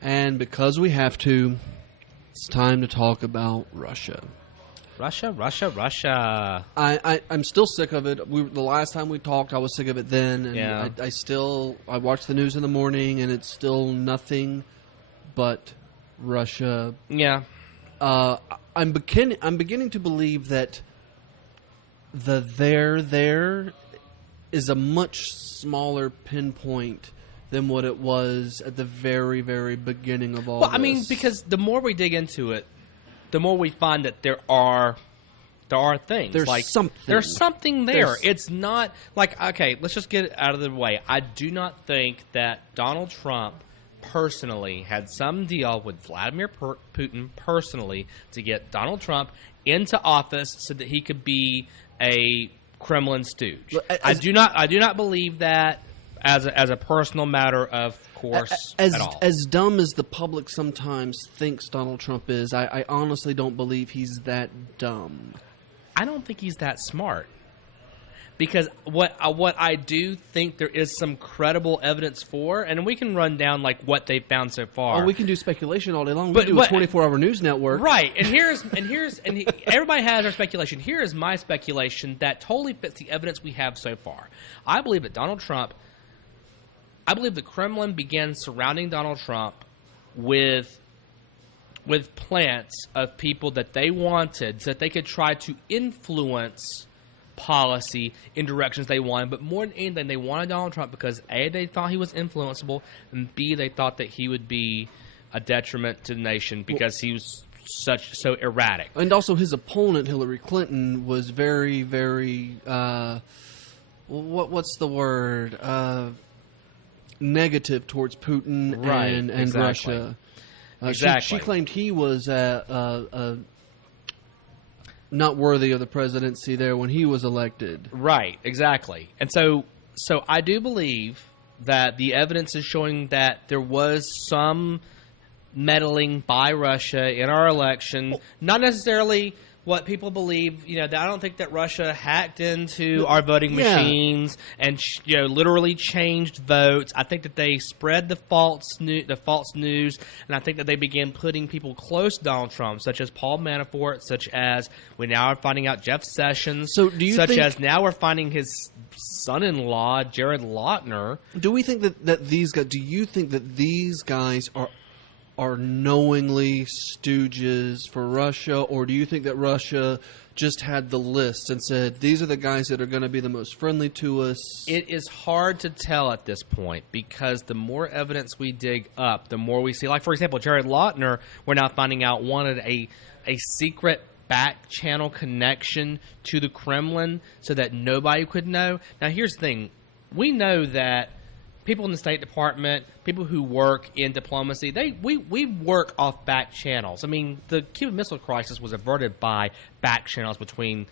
And because we have to, it's time to talk about Russia. Russia. I'm still sick of it. The last time we talked, I was sick of it then. And Yeah. I watch the news in the morning, and it's still nothing but Russia. Yeah. I'm beginning to believe that the there is a much smaller pinpoint than what it was at the very, very beginning of all this. Well, I mean, because the more we dig into it, the more we find that there are things. There's something there. It's not like, okay, let's just get it out of the way. I do not think that Donald Trump personally had some deal with Vladimir Putin personally to get Donald Trump into office so that he could be a Kremlin stooge. I do not believe that as a personal matter, of course, at all. As dumb as the public sometimes thinks Donald Trump is, I honestly don't believe he's that dumb. I don't think he's that smart. Because what I do think there is some credible evidence for, and we can run down like what they've found so far. Oh, we can do speculation all day long. We can do a 24-hour news network, right? And everybody has their speculation. Here is my speculation that totally fits the evidence we have so far. I believe that I believe the Kremlin began surrounding Donald Trump with plants of people that they wanted, so that they could try to influence policy in directions they wanted. But more than anything, they wanted Donald Trump because A, they thought he was influenceable, and B, they thought that he would be a detriment to the nation because he was so erratic. And also, his opponent Hillary Clinton was very, very what's the word? Negative towards Putin and exactly. Russia. Exactly. She claimed he was not worthy of the presidency there when he was elected. Right, exactly. And so I do believe that the evidence is showing that there was some meddling by Russia in our election. Not necessarily what people believe. I don't think that Russia hacked into our voting machines and literally changed votes. I think that they spread the false news, and I think that they began putting people close to Donald Trump, such as Paul Manafort, such as we now are finding out Jeff Sessions, as now we're finding his son-in-law Jared Lautner. Do we think that these guys? Do you think that these guys are knowingly stooges for Russia, or do you think that Russia just had the list and said, these are the guys that are going to be the most friendly to us? It is hard to tell at this point because the more evidence we dig up, the more we see. Like, for example, Jared Lautner, we're now finding out, wanted a secret back channel connection to the Kremlin so that nobody could know. Now, here's the thing. We know that people in the State Department, people who work in diplomacy, we work off back channels. I mean, the Cuban Missile Crisis was averted by back channels between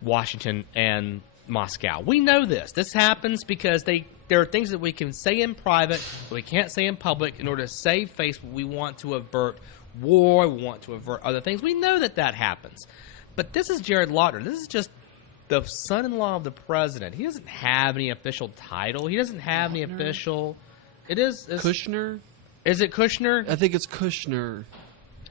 Washington and Moscow. We know this. This happens because there are things that we can say in private that we can't say in public in order to save face. We want to avert war. We want to avert other things. We know that happens. But this is Jared Lautner. This is just the son-in-law of the president. He doesn't have any official title. He doesn't have any official. It's Kushner. Is it Kushner? I think it's Kushner.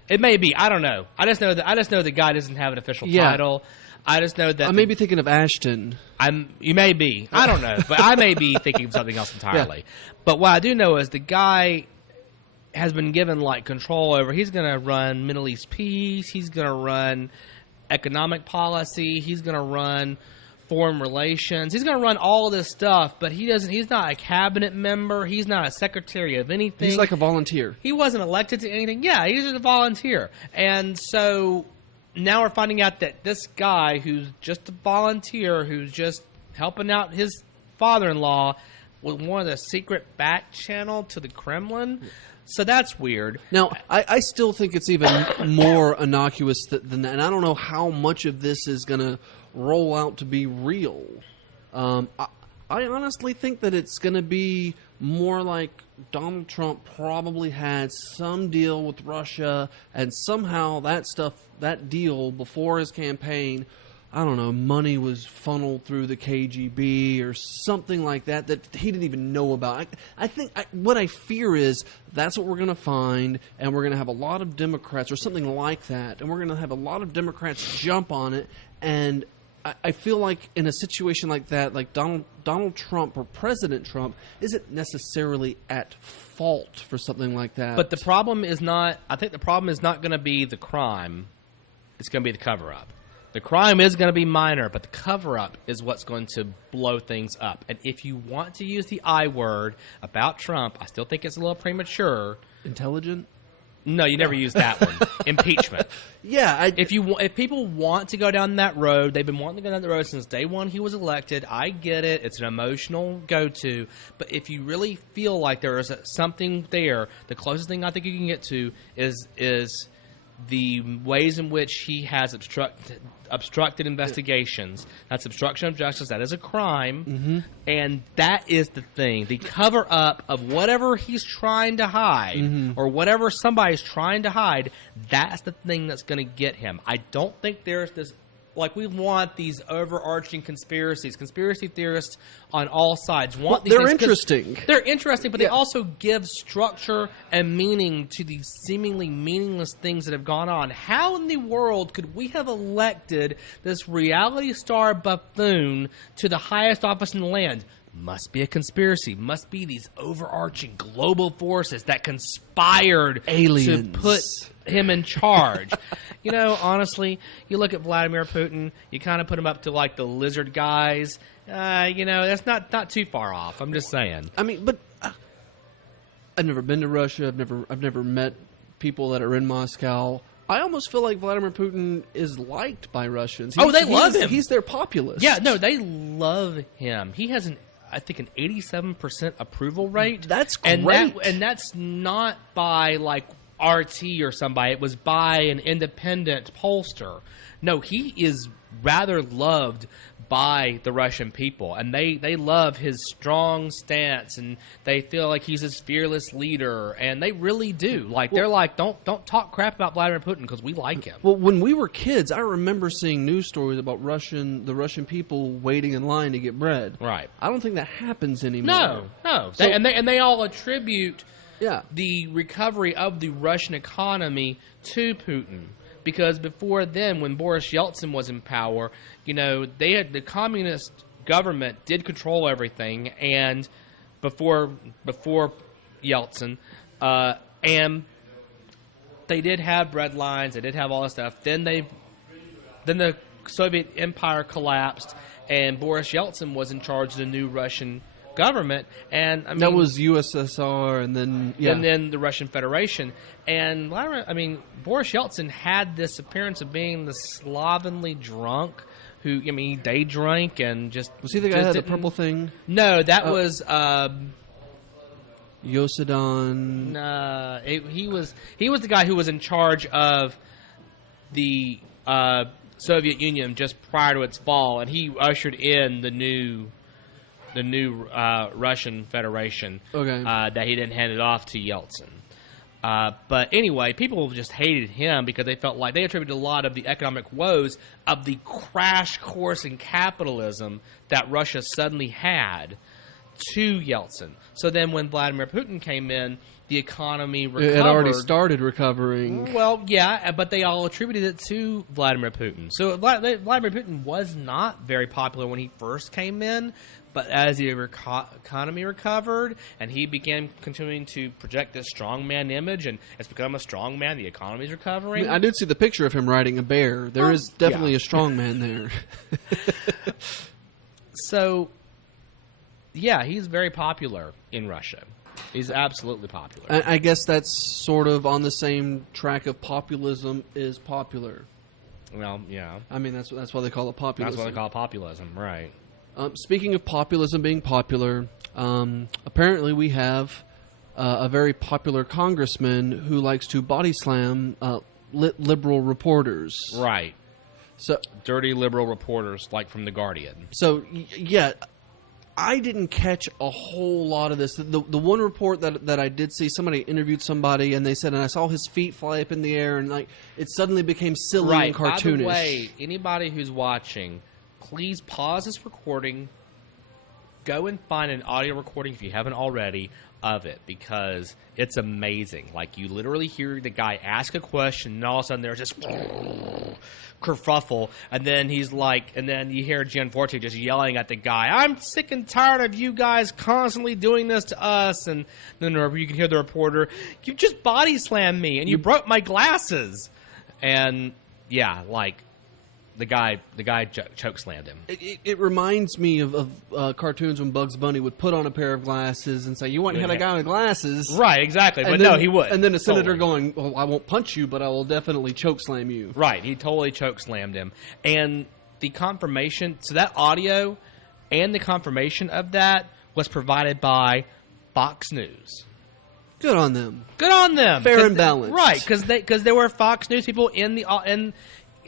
It may be. I don't know. I just know the guy doesn't have an official title. I just know that I may be thinking of Ashton. You may be. I don't know, but I may be thinking of something else entirely. Yeah. But what I do know is the guy has been given control over. He's going to run Middle East peace. He's going to run economic policy. He's going to run foreign relations. He's going to run all this stuff, but he's not a cabinet member. He's not a secretary of anything. He's like a volunteer. He wasn't elected to anything. Yeah, he's just a volunteer. And so now we're finding out that this guy who's just a volunteer, who's just helping out his father-in-law, was one of the secret back channel to the Kremlin. So that's weird. Now, I still think it's even more innocuous than that, and I don't know how much of this is going to roll out to be real. I honestly think that it's going to be more like Donald Trump probably had some deal with Russia, and somehow that deal before his campaign I don't know, money was funneled through the KGB or something like that he didn't even know about. I think what I fear is that's what we're going to find, and we're going to have a lot of Democrats or something like that, and we're going to have a lot of Democrats jump on it, and I feel like in a situation like that, like Donald Trump or President Trump isn't necessarily at fault for something like that. But the problem is not – I think the problem is not going to be the crime. It's going to be the cover-up. The crime is going to be minor, but the cover-up is what's going to blow things up. And if you want to use the I word about Trump, I still think it's a little premature. Intelligent? No, you never use that one. Impeachment. Yeah. If people want to go down that road, they've been wanting to go down that road since day one he was elected. I get it. It's an emotional go-to. But if you really feel like there is something there, the closest thing I think you can get to is the ways in which he has obstructed investigations. That's obstruction of justice. That is a crime. Mm-hmm. And that is the thing. The cover-up of whatever he's trying to hide or whatever somebody's trying to hide, that's the thing that's going to get him. I don't think there's this... Like, we want these overarching conspiracies. Conspiracy theorists on all sides want these they're things interesting. They're interesting, but they also give structure and meaning to these seemingly meaningless things that have gone on. How in the world could we have elected this reality star buffoon to the highest office in the land? Must be a conspiracy. Must be these overarching global forces that conspired aliens to put him in charge. You know, honestly, you look at Vladimir Putin, you kind of put him up to like the lizard guys. You know, that's not too far off. I'm just saying. I mean, but I've never been to Russia. I've never met people that are in Moscow. I almost feel like Vladimir Putin is liked by Russians. They love him. He's their populist. Yeah, no, they love him. He has I think an 87% approval rate. That's great. And that's not by like RT or somebody. It was by an independent pollster. No, he is rather loved by the Russian people, and they love his strong stance, and they feel like he's this fearless leader, and they really do. Like, they're like, don't talk crap about Vladimir Putin because we like him. Well, when we were kids, I remember seeing news stories about the Russian people waiting in line to get bread. Right. I don't think that happens anymore. No. So, They all attribute yeah, the recovery of the Russian economy to Putin. Because before then, when Boris Yeltsin was in power, you know, the communist government did control everything, and before Yeltsin, and they did have bread lines, they did have all that stuff. Then the Soviet Empire collapsed, and Boris Yeltsin was in charge of the new Russian government, and I mean, that was USSR, and then the Russian Federation. And Boris Yeltsin had this appearance of being the slovenly drunk who, he day drank and just was he the guy that had the purple thing? No, that was Yosidon. He was the guy who was in charge of the Soviet Union just prior to its fall, and he ushered in the new Russian Federation. Okay. That he didn't hand it off to Yeltsin. But anyway, people just hated him because they felt like they attributed a lot of the economic woes of the crash course in capitalism that Russia suddenly had to Yeltsin. So then when Vladimir Putin came in, the economy recovered. It had already started recovering. Well, yeah, but they all attributed it to Vladimir Putin. So Vladimir Putin was not very popular when he first came in, but as the economy recovered and he began continuing to project this strongman image, and it's become a strongman, the economy's recovering. I did see the picture of him riding a bear. There is definitely a strongman there. So, yeah, he's very popular in Russia. He's absolutely popular. I guess that's sort of on the same track of populism is popular. Well, yeah. I mean, that's why they call it populism. That's why they call it populism, right. Speaking of populism being popular, apparently we have a very popular congressman who likes to body slam liberal reporters. Right. So dirty liberal reporters like from The Guardian. So, yeah, I didn't catch a whole lot of this. The one report that I did see, somebody interviewed somebody, and they said, and I saw his feet fly up in the air, and like it suddenly became silly and cartoonish. By the way, anybody who's watching, please pause this recording, go and find an audio recording if you haven't already of it, because it's amazing. Like, you literally hear the guy ask a question, and all of a sudden there's this kerfuffle, and then he's like, and then you hear Gianforte just yelling at the guy, "I'm sick and tired of you guys constantly doing this to us." And then you can hear the reporter, "You just body slammed me, and you broke my glasses." And yeah, like, the guy choke slammed him. It reminds me of cartoons when Bugs Bunny would put on a pair of glasses and say, "You want to hit a guy with glasses?" Right, exactly. But then, no, he would. And then a senator going, "Well, I won't punch you, but I will definitely choke slam you." Right, he totally choke slammed him. And the confirmation, so that audio and the confirmation of that was provided by Fox News. Good on them. Good on them. Fair and balanced. Right, because there were Fox News people in the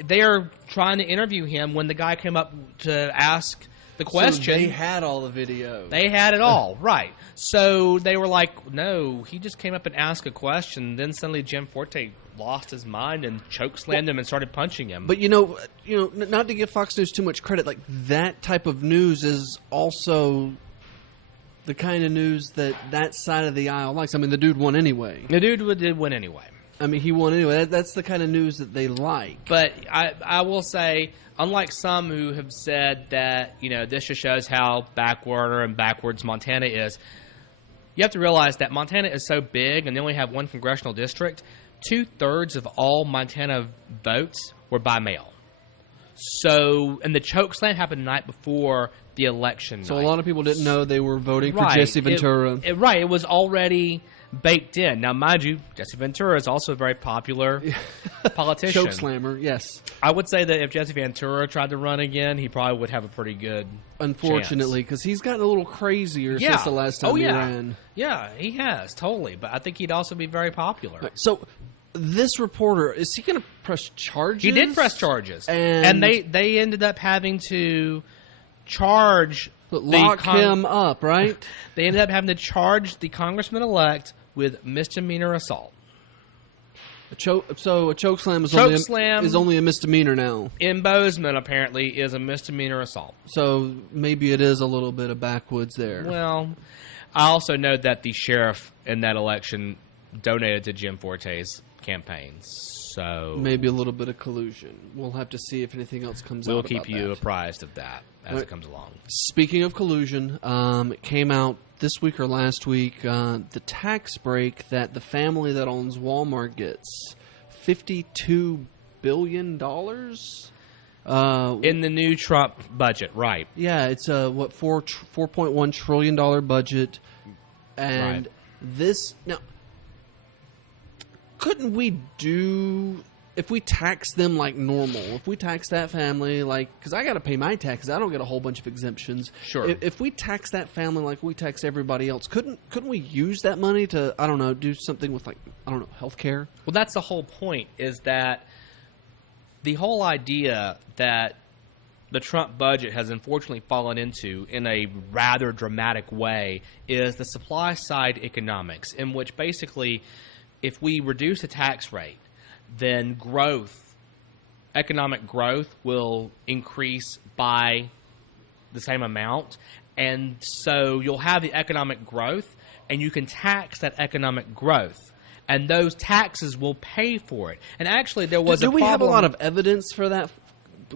they are trying to interview him when the guy came up to ask the question. So they had all the video. They had it all, right. So they were like, "No, he just came up and asked a question." Then suddenly Gianforte lost his mind and chokeslammed him and started punching him. But not to give Fox News too much credit, like that type of news is also the kind of news that side of the aisle likes. I mean, the dude won anyway. The dude did win anyway. I mean, he won anyway. That's the kind of news that they like. But I will say, unlike some who have said that, this just shows how backwards Montana is, you have to realize that Montana is so big and they only have one congressional district. 2/3 of all Montana votes were by mail. So, and the choke slam happened the night before the election So night. a lot of people didn't know they were voting for Jesse Ventura. It was already baked in. Now, mind you, Jesse Ventura is also a very popular politician. Choke slammer, yes. I would say that if Jesse Ventura tried to run again, he probably would have a pretty good Unfortunately, because he's gotten a little crazier since the last time he ran. Yeah, he has, totally. But I think he'd also be very popular. Right, so this reporter, is he going to press charges? He did press charges. And they ended up having to charge... Lock him up, right? They ended up having to charge the congressman-elect with misdemeanor assault. A choke slam is only a misdemeanor now. Embezzlement, apparently, is a misdemeanor assault. So maybe it is a little bit of backwoods there. Well, I also know that the sheriff in that election donated to Gianforte's campaign. So maybe a little bit of collusion. We'll have to see if anything else comes out. We'll keep you apprised of that as it comes along. Speaking of collusion, it came out this week or last week, the tax break that the family that owns Walmart gets, $52 billion? In the new Trump budget, right. Yeah, it's a, $4.1 trillion budget. And this... Now, couldn't we do... If we tax them like normal, if we tax that family like... Because I got to pay my taxes. I don't get a whole bunch of exemptions. Sure. If we tax that family like we tax everybody else, couldn't we use that money to, I don't know, do something with, like, I don't know, healthcare? Well, that's the whole point, is that the whole idea that the Trump budget has unfortunately fallen into in a rather dramatic way is the supply side economics, in which basically if we reduce the tax rate, then economic growth will increase by the same amount. And so you'll have the economic growth, and you can tax that economic growth. And those taxes will pay for it. And actually, there was a problem. Do we have a lot of evidence for that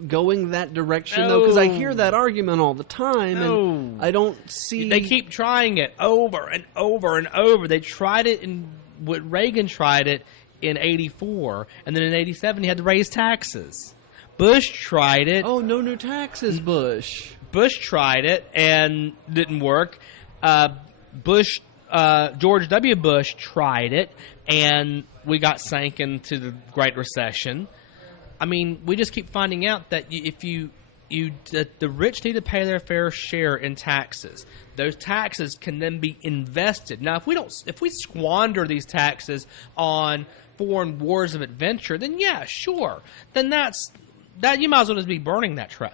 going that direction, though? Because I hear that argument all the time, and I don't see... They keep trying it over and over and over. They tried it Reagan tried it in 84, and then in 87 he had to raise taxes. Bush tried it. Oh, no new taxes, Bush. Bush tried it and didn't work. George W. Bush tried it, and we got sank into the Great Recession. I mean, we just keep finding out that the rich need to pay their fair share in taxes. Those taxes can then be invested. Now, if we squander these taxes on foreign wars of adventure, then yeah, sure. Then that's that you might as well just be burning that. Well,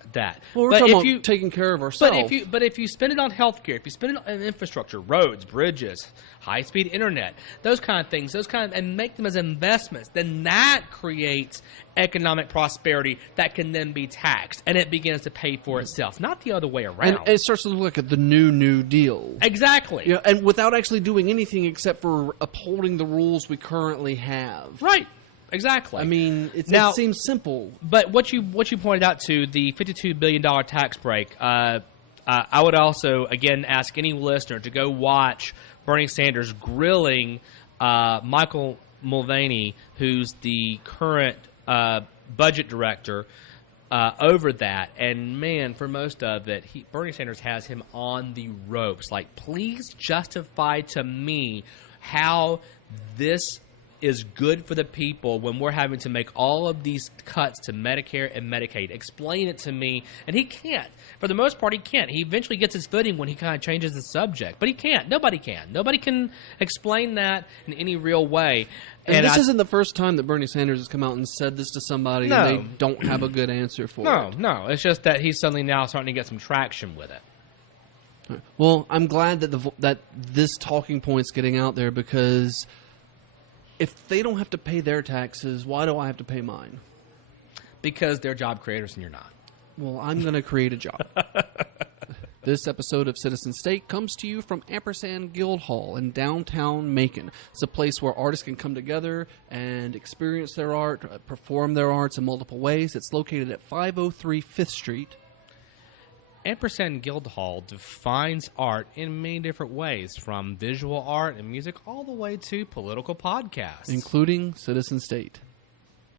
we're but talking if about you, taking care of ourselves. But if you spend it on healthcare, if you spend it on infrastructure, roads, bridges, high-speed internet, those kind of things, and make them as investments, then that creates economic prosperity that can then be taxed, and it begins to pay for itself, not the other way around. And it starts to look like the New Deal. Exactly. You know, and without actually doing anything except for upholding the rules we currently have. Right. Exactly. I mean, it seems simple. But what you pointed out to the $52 billion tax break, I would also, again, ask any listener to go watch Bernie Sanders grilling Michael Mulvaney, who's the current budget director, over that. And, man, for most of it, Bernie Sanders has him on the ropes. Like, please justify to me how this is good for the people when we're having to make all of these cuts to Medicare and Medicaid. Explain it to me. And he can't. For the most part, he can't. He eventually gets his footing when he kind of changes the subject. But he can't. Nobody can. Nobody can explain that in any real way. And this isn't the first time that Bernie Sanders has come out and said this to somebody and they don't have a good answer for it. No. It's just that he's suddenly now starting to get some traction with it. Well, I'm glad that this talking point's getting out there, because if they don't have to pay their taxes, why do I have to pay mine? Because they're job creators and you're not. Well, I'm going to create a job. This episode of Citizen State comes to you from Ampersand Guild Hall in downtown Macon. It's a place where artists can come together and experience their art, perform their arts in multiple ways. It's located at 503 5th Street. Ampersand Guild Hall defines art in many different ways, from visual art and music all the way to political podcasts. Including Citizen State.